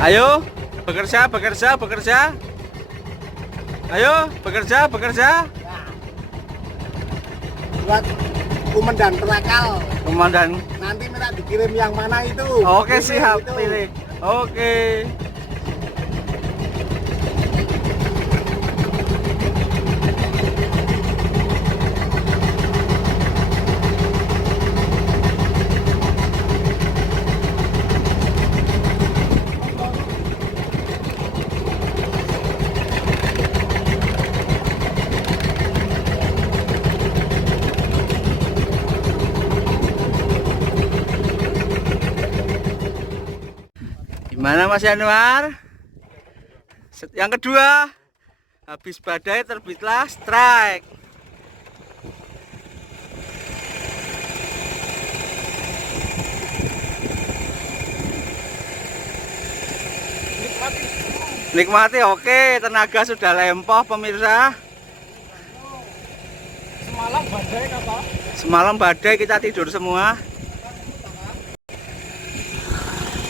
Ayo, bekerja, bekerja, bekerja. Ayo, bekerja, bekerja. Buat komandan Terakal. Komandan. Nanti minta dikirim yang mana itu? Oke, siap. Itu. Pilih. Oke. Gimana Mas Yanuar? Yang kedua, habis badai terbitlah strike. Nikmati, oke, tenaga sudah lempoh pemirsa. Semalam badai apa? Semalam badai, kita tidur semua.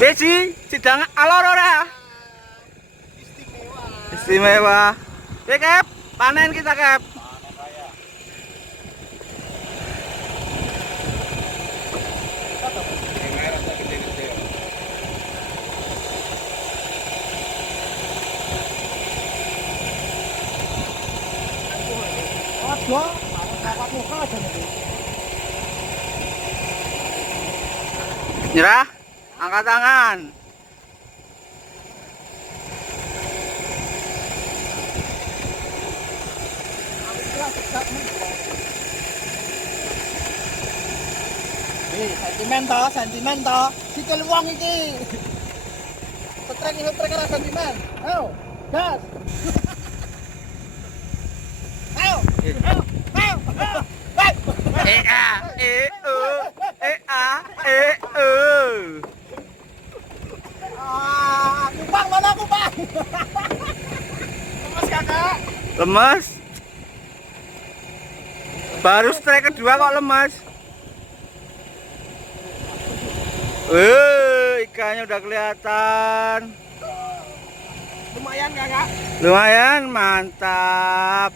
Beji, sidang alor ora? Istimewa. Ya Kep, panen kita Kep. Nyerah, angkat tangan. Sentimen toh. Sikil wong iki. Setrek ora sentimen. Ayo, gas. Ayo. Kupang mana kupang? Lemes kakak. Lemes. Baru strike kedua kok lemes. Ikannya udah kelihatan. Lumayan kakak. Lumayan, mantap.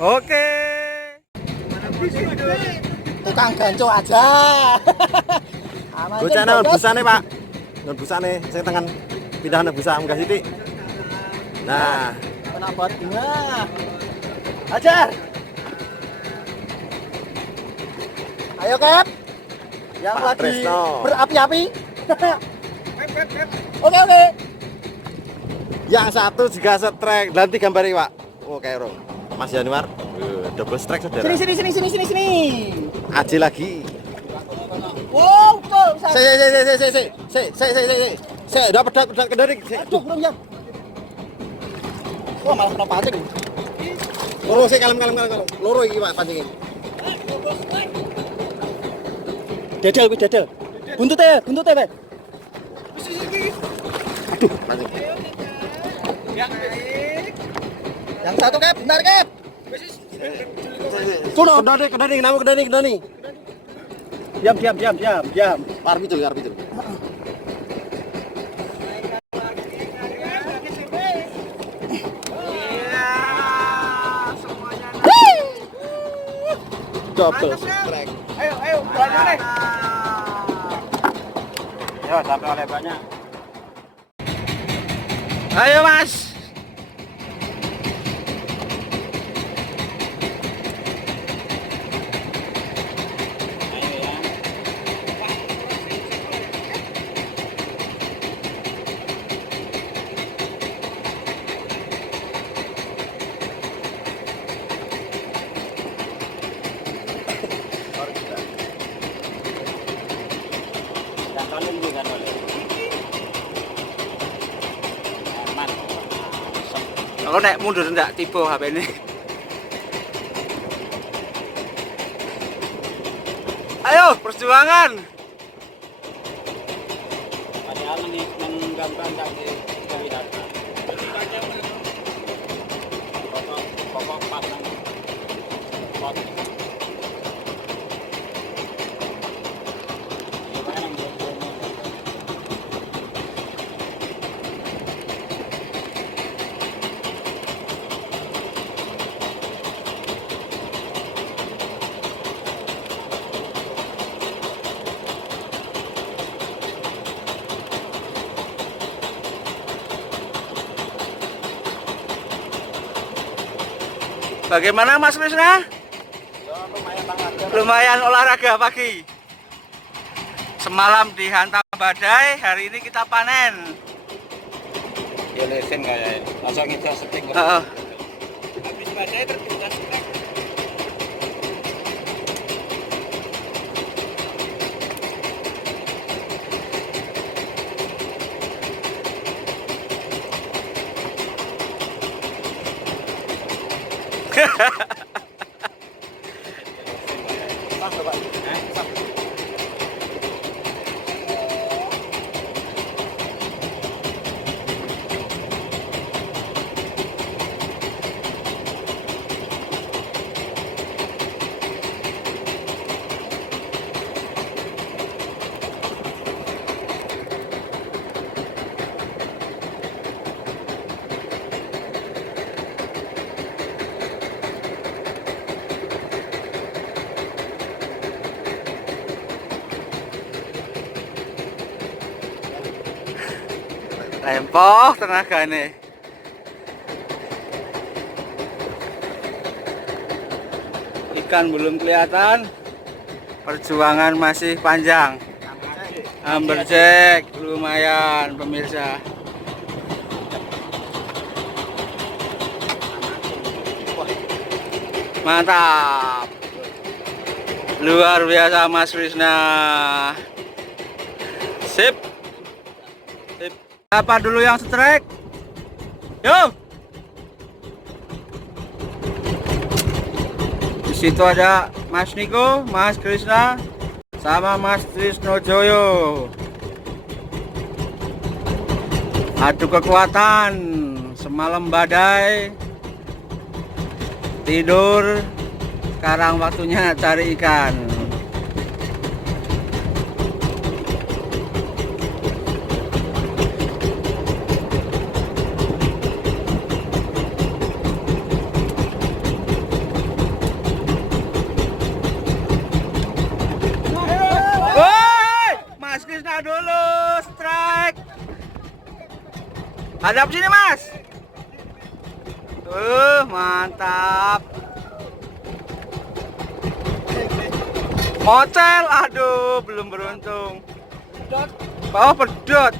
Oke. Tukang ganco aja. Bocah nang busane, Pak. Nang busane sing tengen pindah nang busa munggah sithik. Nah, Kenapa tengah? Ajar. Ayo Kep. Yang Pak lagi Tresno. berapi-api. Oke. yang satu juga strike. Nanti gambari, Pak. Oke, Ro. Mas Januar, double strike saudara. Sini. Aji lagi. Wow, betul. Udah pedat kendari. Aduh, belum ya. Wah, malah kena pancing. Loro sih kalem. Loro iki, Pak, pancingin. Dedel. Buntute, Pak. Aduh, pancing. Yang satu Kep, bentar Kep. Sono, kendari, namu kendari. Diam. Arep itu. Double strike. Ayo, banyak nih. Ya, sampai oleh banyak. Ayo Mas. Kalau naik mundur enggak tipe HP ini. Ayo perjuangan. Padahal menggambar kaki dari data. Pokok pasang. Bagaimana Mas Krisna? Lumayan olahraga pagi. Semalam dihantam badai, hari ini kita panen. Ya lesen kayak langsung itu setting. Habis badai terbuka setek. Lempoh tenagane. Ikan belum kelihatan. Perjuangan masih panjang. Amberjack lumayan pemirsa. Mantap. Luar biasa Mas Krisna. Sip. Sip. Apa dulu yang strike? Yuk. Di situ ada Mas Niko, Mas Krisna, sama Mas Trisnojoyo. Adu kekuatan. Semalam badai. Tidur. Sekarang waktunya cari ikan. Mas Krisna dulu strike. Hadap sini Mas. Mantap. Motel, aduh belum beruntung. Oh pedot.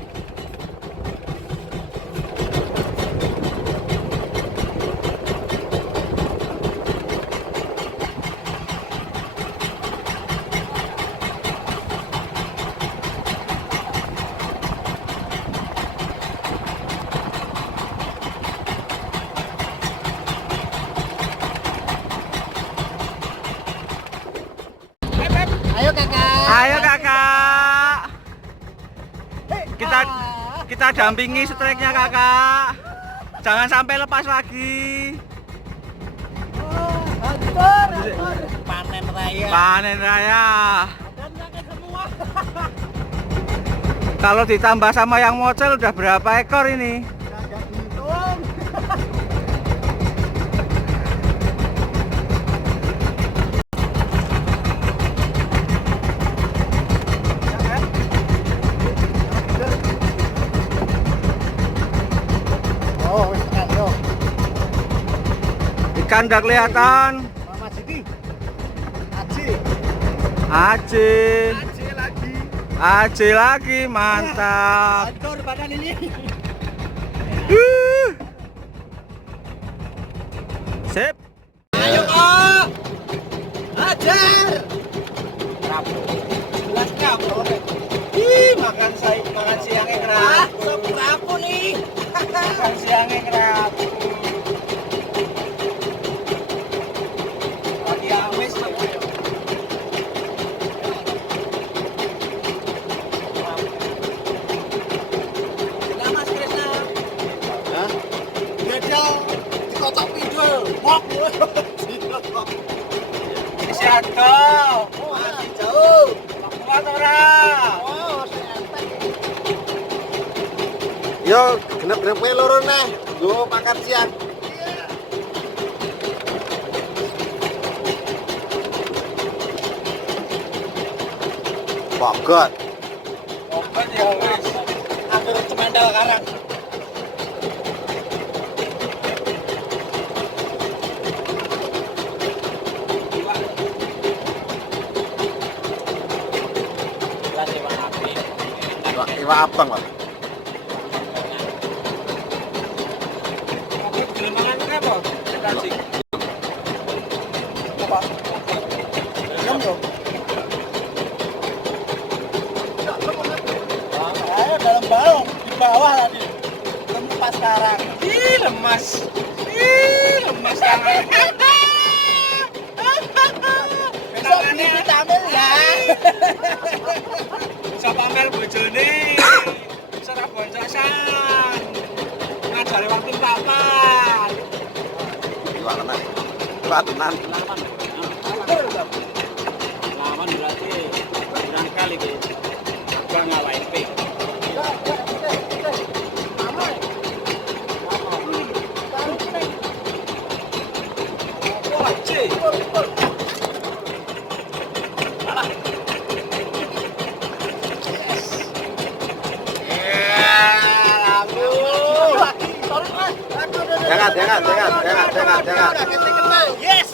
Ayo kakak. Ayo kakak. Kita dampingi strike-nya kakak. Jangan sampai lepas lagi. Panen raya. Panen raya. Kalau ditambah sama yang mocel udah berapa ekor ini? Ikan udah kelihatan. Aji lagi, mantap. Hancur badan ini. Sip. Ayo kak. Ajar. Rapu. Jelas kamu. Makan siangnya kerapu. Kerapu nih. Makan siangnya kerapu. Jatuh. Masih jauh. Kuat ora? Yo, genep-genep kowe loro neh. Nggo makan siang. Bogot. Obat ya wis. Anggur cemandal karang. Suara abang lah. Gelemangan apa? Kasih. Apa? Diam dong. Ayo dalam balong di bawah tadi. Lepas sekarang. Ih, lemas. Ih, lemas sekarang. Besok ini vitamin ya. Bisa pamer bojone. Serap boncasan. Ngajari waktu papan. Gimana nih? Tenan. Lawan berarti kurang kali gitu. Gua ngalahin P. Jangan. Yes.